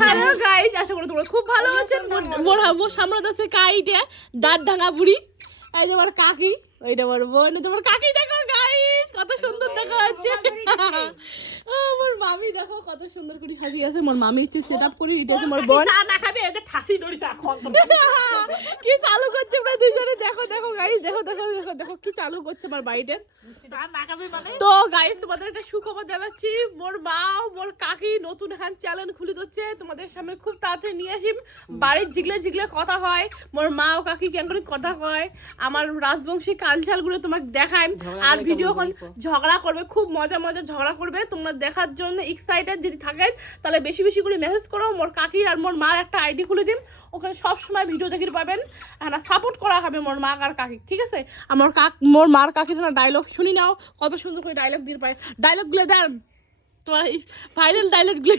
Hello guys, আশা করি তোমরা খুব ভালো আছেন। মোর সামনে আছে কাইটা দাঁত ভাঙা বুড়ি, এই যে আমার কাকি, ওইটা আমার বোন, তোমার কাকি দেখো গাইস কত সুন্দর দেখা যাচ্ছে। আমার মামি দেখো কত সুন্দর করে হাসি আছে। আমার মামি হচ্ছে সেটআপ করি, এটা হচ্ছে আমার বোন। চা না খাবে এই যে ঠাসি দড়ি চা খাও। কি চালু করছে প্রায় দুইজনে, দেখো দেখো গাইস, দেখো দেখো দেখো দেখো কি চালু করছে আমার বাড়িতে। চা না খাবে মানে তো গাইস তোমাদের একটা সুখবর জানাচ্ছি, মোর মা মোর কাকি নতুন এখন চ্যানেল খুলে দিচ্ছে, তোমাদের সামনে খুব তাড়াতাড়ি নিয়ে আসিম। বাড়ির ঝিগলে ঝিগলে কথা হয়, মোর মা ও কাকি কেমন করে কথা হয়, আমার রাজবংশী কালচারগুলো তোমাকে দেখাই। আর ভিডিওখন ঝগড়া করবে, খুব মজা মজা ঝগড়া করবে, তোমরা দেখার জন্য এক্সাইটেড যদি থাকেন তাহলে বেশি বেশি করে মেসেজ করো। মোর কাকি আর মোর মার একটা আইডি খুলে দিন, ওখানে সবসময় ভিডিও দেখতে পাবেন। হ্যাঁ, সাপোর্ট করা হবে মোর মা আর কাকি, ঠিক আছে? আমার মোর মার কাকির না ডায়লগ শুনি নাও, কত সুন্দর করে ডায়লগ দিয়ে পায়। ডায়লগগুলো দেন তোমার, ভাইরাল ডায়লগগুলো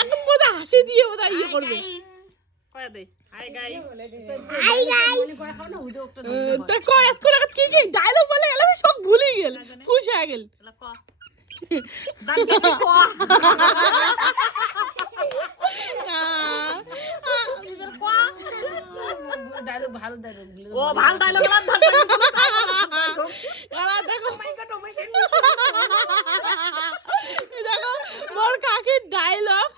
এখন বোঝা হাসি দিয়ে বোঝা ইয়ে করবে। কয়া দে হাই গাইস, হাই গাইস তো কয় আজকে কি কি ডায়লগ বলে গেল সব ভুলে গেল, খুশ হয়ে গেল। ক দাঁড়িয়ে ক ডায়লগ ভালো ডায়লগ ও ভাল ডায়লগ না দেখো দেখো মোর কাকির ডায়লগ,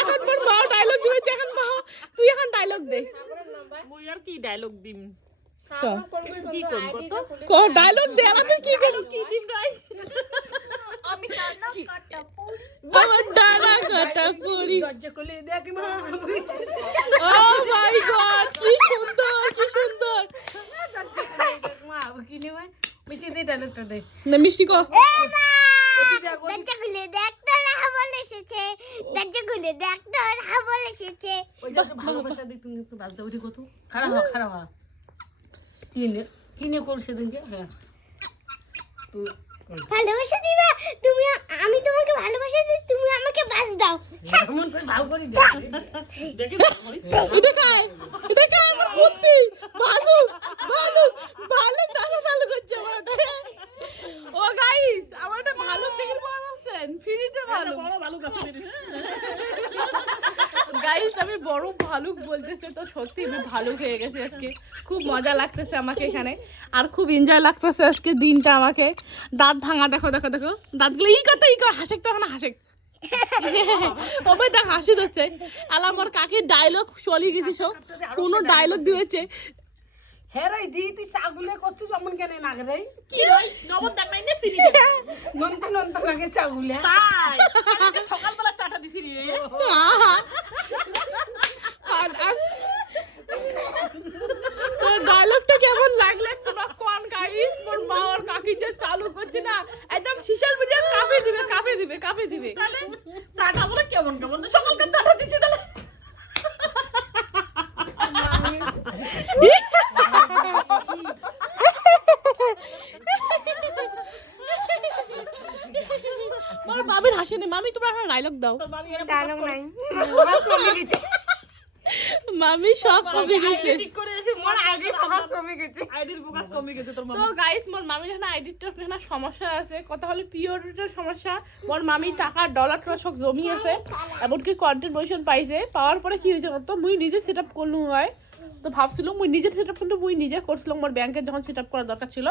এখন মোর মা ডায়লগ দিয়েছে। এখন মা তুই এখন ডায়লগ দে, মুই আর কি ডায়লগ দিম, কি করব কত ক ডায়লগ দে, আমি কি করব, কি দিম গাইস। আমি টানা কাটা পড়ি আমার ডানা কাটা পড়ি। লজ্জা করলে দেখ মা ও মাই গড, কি সুন্দর কি সুন্দর। মা কি নেবে মিশি দে ডায়লগটা দে না মিষ্টি কো, দরজা খুলে দেখ তোর হাবল এসেছে, দরজা খুলে দেখ তোর হাবল এসেছে। ওই যে ভালোবাসা দি তুমি একটু বাজতে উঠি কত খারাপ হ কিনে করছে দিনকে। হ্যাঁ তুই ভালোবাসা দিবা তুমি, আমি তোমাকে ভালোবাসা দিই, তুমি আমাকে বাস দাও। এমন করে ভালো করে দে দেখি এটা কায়, এটা কায় আমার বুদ্ধি, ভালো ভালো ভালো ডানা চালু করছে আমার। ও গাইস, আমার একটা ভালো টিকিট পাওয়া যাচ্ছেন ফ্রিতে, ভালো বড় ভালো কাছে দিছে। গাইস আমি বড় ভালুক বলতেছে, তো সত্যি আমি ভালুক হয়ে গেছি আজকে। খুব মজা লাগতেছে আমাকে এখানে, আর খুব এনজয় লাগতেছে আজকে দিনটা আমাকে। দাঁত ভাঙা দেখো দেখো দেখো, দাঁতগুলো ই কর হাসেক, তো এখন হাসেক ওই দেখ হাসি দিচ্ছে। আলা আমার কাকির ডায়লগ চলে গেছি সব, কোনো ডায়লগ দিয়েছে। হ্যাঁ রে দি তুই চাগুলে করছিস অমন কেন না রে কি রইস নবদ দেখ নাই না চিনি দে নন্তা লাগে চাগুলে তাই আজকে সকালবেলা চাটা দিছি রে। তো ডায়লগটা কেমন লাগলে তোমরা কোন গাইস? মোর মা আর কাকি যে চালু করছে না, একদম সোশ্যাল মিডিয়া কাঁপে দিবে কাঁপে দিবে কাঁপে দিবে। তাহলে চাটা বলে কেমন কেমন সকালকার চাটা দিছি তাহলে মোর মামির হাসি নেই। মামি তোমরা এখন ডায়লগ দাও। তোর মামি এর ডায়লগ নাই, মামি সব কমে গেছে। ঠিক করে এসে মোর আইডি ফোকাস কমে গেছে আইডির ফোকাস কমে গেছে তোর তো মামি। গাইস মোর মামির এখানে আইডিটার এখানে সমস্যা আছে, কথা হলো পিওরিটার সমস্যা। মোর মামি টাকা ডলার সব জমি আছে, এমনকি কন্ট্রিবিউশন পাইছে। পাওয়ার পরে কি হয়েছে কত, মুই নিজে সেট আপ করলুম হয়। তো ভাবছিলাম মুই নিজে সেট আপ কিন্তু মুই নিজে করছিলাম, মোর ব্যাংকে যখন সেট আপ করার দরকার ছিল।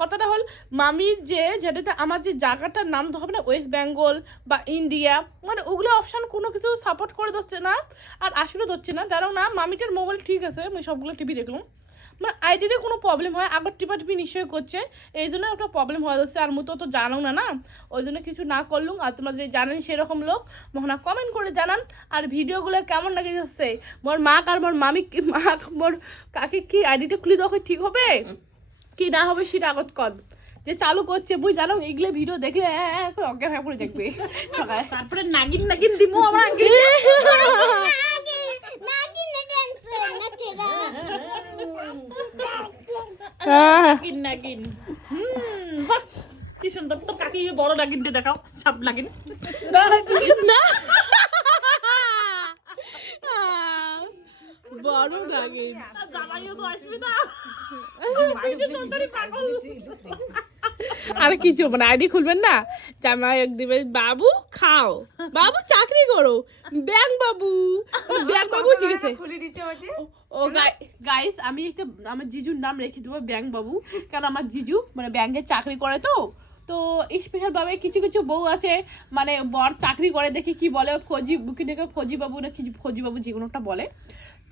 কথাটা হল মামির যেটাতে আমার যে জায়গাটার নাম হবে না, ওয়েস্ট বেঙ্গল বা ইন্ডিয়া, মানে ওগুলো অপশান কোনো কিছু সাপোর্ট করে দিচ্ছে না, আর আসলে দিচ্ছে না। জানো না মামিটার মোবাইল ঠিক আছে, আমি সবগুলো টিভি দেখলাম, মানে আইডিতে কোনো প্রবলেম হয়, আবার টিপি নিশ্চয়ই করছে, এই জন্য একটা প্রবলেম হয়ে যাচ্ছে। আর মতো তো জানো না না, ওই জন্য কিছু না করলুম। আর তোমরা যদি জানেন সেরকম লোক মোহনা কমেন্ট করে জানান। আর ভিডিওগুলো কেমন লাগে যাচ্ছে, মোর মা আর মোর মামি মা মোর কাকি কি আইডিটা খুলে দেওয়া ঠিক হবে কি না হবে সেটা আগত কর। যে চালু করছে বুঝ জানো, এগুলো ভিডিও দেখলে অজ্ঞান হয়ে পড়ে দেখবে সকালে। তারপরে নাগিন নাগিন দিমু আমরা আগে নাগিন নাগিন। বাহ কি সুন্দর, তোর কাকি বড় নাগিনটা দেখাও, সব নাগিন না বড় লাগে, জামাইও তো আসবে না। পাগল আর কিছু মানে আইডি খুলবেন না, জামাই এক দিবে বাবু খাও, বাবু চাকরি করো, ব্যাংক বাবু, ব্যাংক বাবু ঠিক আছে। খুলে দিচ্ছে হচ্ছে ও গাইস, আমি একটা আমার জিজুর নাম রেখে দেবো ব্যাংক বাবু, কারণ আমার জিজু মানে ব্যাংকে চাকরি করে তো স্পেশাল ভাবে কিছু কিছু বউ আছে মানে বর চাকরি করে দেখি কি বলে ফজি বাবু না কি ফজি বাবু যে কোনোটা বলে।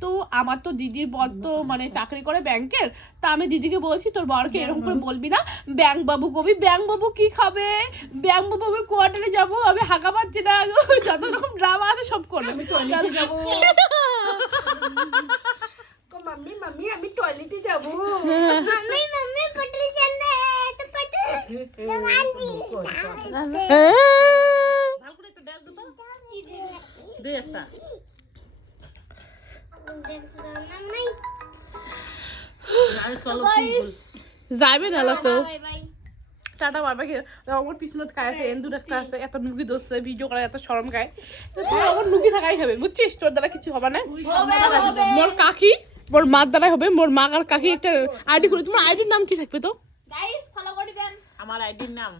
তো আমার তো দিদির বর তো মানে চাকরি করে ব্যাংকের, তা আমি দিদিকে বলছি তোর বরকে এরকম করে বলবি না, ব্যাংক বাবু কবি, ব্যাংক বাবু কি খাবে, ব্যাংক বাবু আমি কোয়ার্টারে যাবো, আমি হাঁকা পাচ্ছি না, যত রকম ড্রামা আছে সব করবে। যাবো মাম্মি মাম্মি আমি টয়লেটে যাবো मम्मी मम्मी पटल चलना है तो पटल गांधी ভালো করে একটু ড্যান্স দে তো দে একটা नहीं আরে চলো কি বল যাবে না তো बाय बाय টাটা বাবাকে আমার পিছনত খায় আছে এন্দুর একটা আছে এত নুকি দোষে ভিডিও করা এত শরম খায়, তো তুই আমার নুকি থাকাই হবে বুঝছিস, তোর দ্বারা কিছু হবে না। মোর কাকি মোর মার দ্বারা হবে, মোর মা আর কাকি একটা আইডি খুলে, তোমার আইডির নাম কি থাকবে তো? गाइस फॉलो कर देन আমার আইডির নাম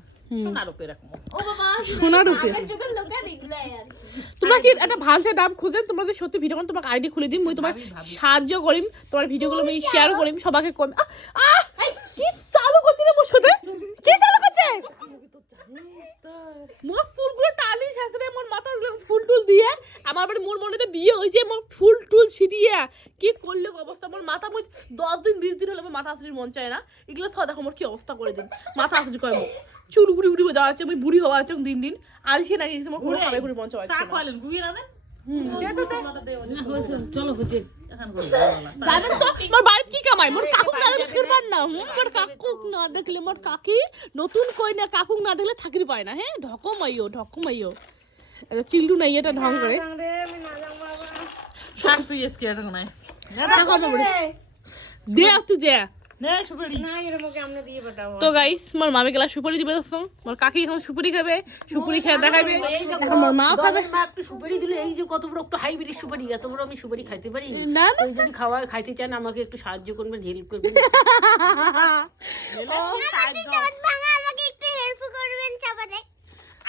সোনার উপরে রাখবো। ओ बाबा সোনার উপরে आगे जुगल लोग निकले यार তোমরা কি একটা ভালসে নাম খুঁজে তোমরা যে সত্যি ভিডিও কোন তোমাকে আইডি খুলে দিম, মুই তোমাকে সাহায্য করিম, তোমার ভিডিওগুলো আমি শেয়ার করিম সবাইকে কম। কি চালু করছিস রে মোর সাথে, কি চালু করছে মোর ফুলগুলো টালি শেষে মোর মাথা ফুল টুল দিয়ে আমার বাড়ি মোর মনেতে বিয়ে হয়েছে, মোর ফুল টুল ছিটিয়ে কি করলে অবস্থা, মোর মাথা মুই 10 দিন 20 দিন হলে আমার মাথা আসরির মন চায় না, এগুলো সব দেখো মোর কি অবস্থা করে দিন, মাথা আসরি কয় মোর চুল উড়ি উড়ি যাওয়া আছে, আমি বুড়ি হওয়া আছে দিন দিন, আজকে না গেছে মোর কোনো খাবে মন চায় চা খাওয়ালেন গুইয়ে না দেন দে তো দে চলো হচ্ছে এখন বল জানেন তো মোর বাড়িতে কি কামাই, মোর কাকু না দেখলে ফিরবার না, মোর কাকু না দেখলে মোর কাকি নতুন কই না কাকু না দেখলে থাকরি পায় না, হ্যাঁ ঢকমাইও এটা চিল্ডু নাই এটা ঢং করে রে আমি না যাবো বাবা শান্ত এসকে এখন নাই দে তুই যা নে সুপারি না এরকমকে আমরা দিয়ে পাঠাবো তো গাইস মোর মামি গেলা সুপারি দিবে দোস্ত, মোর কাকি এখন সুপারি খাবে, সুপারি খেয়ে দেখাবে, এখন মোর মাও খাবে। মা একটু সুপারি দিলে এই যে কত বড় একটু হাইব্রিড সুপারি, এত বড় আমি সুপারি খাইতে পারি না না ওই যদি খাইতে চান আমাকে একটু সাহায্য করবেন, হেল্প করবেন। ভাঙা আমাকে একটু হেল্প করবেন চাপাতে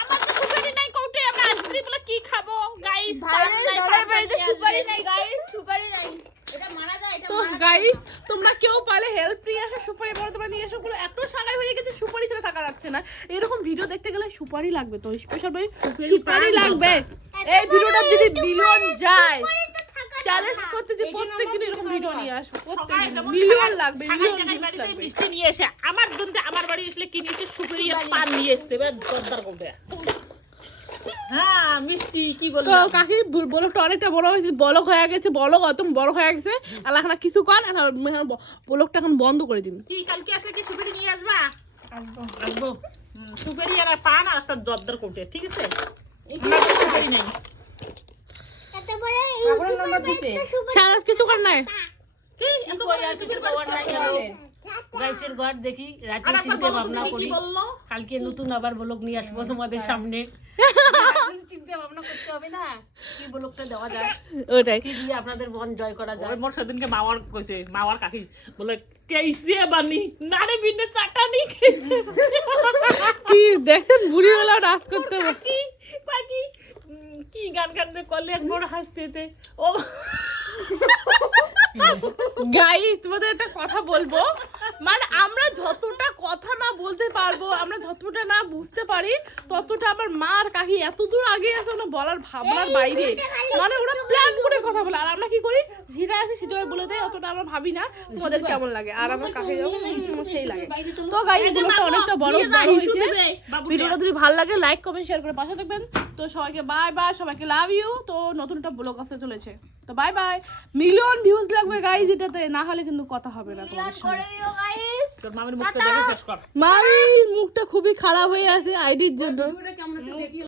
আমার তো সুপারি নাই কোটে, আমরা আইসক্রিম বলে কি খাবো গাইস? সুপারি নাই গাইস সুপারি নাই এটা মারা যায় এটা তো গাইস তোমরা কেউ পালে হেল্প নিয়ে আসো, সুপারি বড় তোমরা নিয়ে এসো, পুরো এত সাগাই হয়ে গেছে সুপারি ছাড়া থাকা যাচ্ছে না, এরকম ভিডিও দেখতে গেলে সুপারি লাগবে, তো স্পেশাল ভাই সুপারি লাগবে। এই ভিডিওটা যদি মিলিয়ন যায় চ্যালেঞ্জ করতেছি প্রত্যেকদিন এরকম ভিডিও নিয়ে আসবো, প্রত্যেকদিন মিলিয়ন লাগবে, মিলিয়ন ভিউজ বাড়িতে লাগবে। মিষ্টি নিয়ে এসে আমার জন্য আমার বাড়ি আসলে কি নিয়ে এসে সুপারি আর পান নিয়ে আসতে হবে দরদার কোটে। হ্যাঁ মিষ্টি কি তো বলবো কাকি বলকটা অনেকটা বড় হয়েছে, বলক হয়ে গেছে, বলক অত বড় হয়ে গেছে, আর এখন আর কিছু কর, এখন বলকটা এখন বন্ধ করে দিন। কি কালকে আসলে কি সুপারি নিয়ে আসবা? আসবো সুপারি আর পান আর একটা জর্দার কোটে, ঠিক আছে? আমার তো সুপারি নাই। এত বড় আপনার নাম্বার দিছে সারা কিছু কর নাই, কি এত বড় আর কিছু পাওয়ার নাই গেল ইউটিউবে গাইছের ঘর দেখি রাতে আর একটা চিন্তা বলো ভাবনা তুমি কি করি বললো? কালকে নতুন আবার ব্লগ নিয়ে আসবো তোমাদের সামনে, চিন্তা ভাবনা করতে হবে না কি ব্লগটা দেওয়া যায়, ওটাই কি দিয়ে আপনাদের মন জয় করা যায়। ওই মোর সেদিনকে মাওয়ার কইছে মাওয়ার কাকি বলে কেইসে বানি নারে বিনে চাটানি খেয়েছে কি দেখছেন বুড়ি বেলা ডান্স করতে হবে। কাকি কাকি কি গান গানতে করলে এক বড় হাসতে ও গাইস তোমাদের একটা কথা বলবো, মানে আমরা যতটা কথা না বলতে পারবো, আমরা যতটা না বুঝতে পারি, ততটা আমার মা আর কাকি এত দূর আগে আছে না বলার ভাবনার বাইরে, মানে ওরা প্ল্যান করে কথা বলে, আর আমরা কি করি যেটা আছে সেটা বলে দেয়, অতটা আমরা ভাবি না তোমাদের কেমন লাগে, আর আমার কাকি যখন সেই লাগে। তো গাইস ব্লগটা অনেকটা বড় হয়েছে, ভিডিওটা যদি ভালো লাগে লাইক কমেন্ট শেয়ার করে পাশে থাকবেন। তো সবাইকে বাই বাই, সবাইকে লাভ ইউ। তো নতুন একটা ব্লগ আসতে চলেছে, তো বাই বাই। মিলিয়ন ভিউজ লাগবে গাইস এটাতে, না হলে কিন্তু কথা হবে না তোমাদের সঙ্গে। করে দিও গাইস তোর মামির মুখটা দেখে শেষ কর। মামির মুখটা খুবই খারাপ হয়ে আছে আইডির জন্য। কেমন দেখি